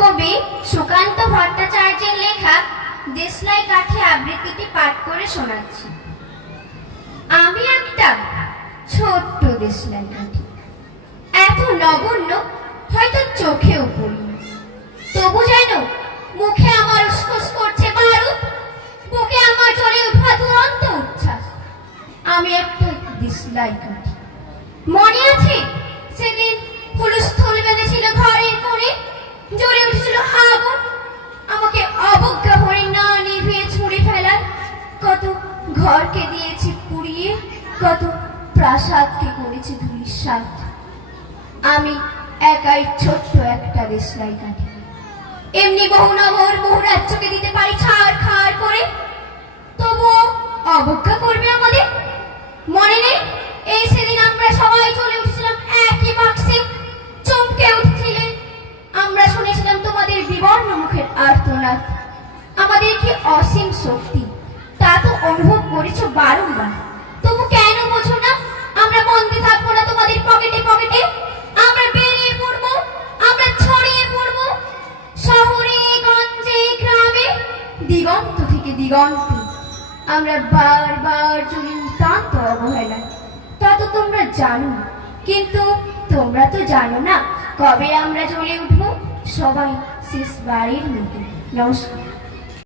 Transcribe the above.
কবি সুকান্ত ভট্টাচার্যের লেখা দেশলাই কাঠে আবৃত্তিটি পাঠ করে শোনাচ্ছি। আমি একটা ছোট্ট দেশলাই কাঠি, এত নগণ্য হয়তো চোখেও পড়ি না, তবু যেন মুখে আমার উসখুস করছে বারুদ, বুকে আমার জ্বলে উঠা দুরন্ত উচ্ছ্বাস। আমি একটা দেশলাই কাঠি। মনে আছে সেদিন হুলস্থুল বেঁধেছিল ঘরের কোণে, জ্বলে উঠেছিল আগুন, আমাকে অবজ্ঞা ভরে না নিভিয়ে ছুঁড়ে ফেলার। কত ঘরকে দিয়েছি পুড়িয়ে, কত প্রাসাদকে করেছি ধূলিসাৎ। আমি একাই ছোট্ট একটা দেশলাই কাঠি, এমনি বহু নগর বহু রাজ্যকে দিতে পারি ছাড় খাড় করে, তবুও অবজ্ঞা করবে আমাদের। মনে নেই এই সেদিন আমরা সবাই চলে উঠেছিলাম একই বাক্সে, চমকে উঠেছিলেন আমরা, শুনেছিলাম তোমাদের বিবর্ণ মুখের আর্তনাদ। আমাদের কি অসীম শক্তি তা তো অনুভব করেছো বারংবার, তবু কেন বোঝো না? আমরা বন্দী থাকবো না তোমাদের পকেটে পকেটে, আমরা বেরিয়ে পড়বো, আমরা ছড়িয়ে পড়বো শহরে গঞ্জে গ্রামে, দিগন্ত থেকে দিগন্তে। আমরা বারবার চলি নিতান্ত অবহেলায়, তা তো তোমরা জানো, কিন্তু তোমরা তো জানো না কবে আমরা জ্বলে উঠবো সবাই শেষবারের মতো। নমস্কার।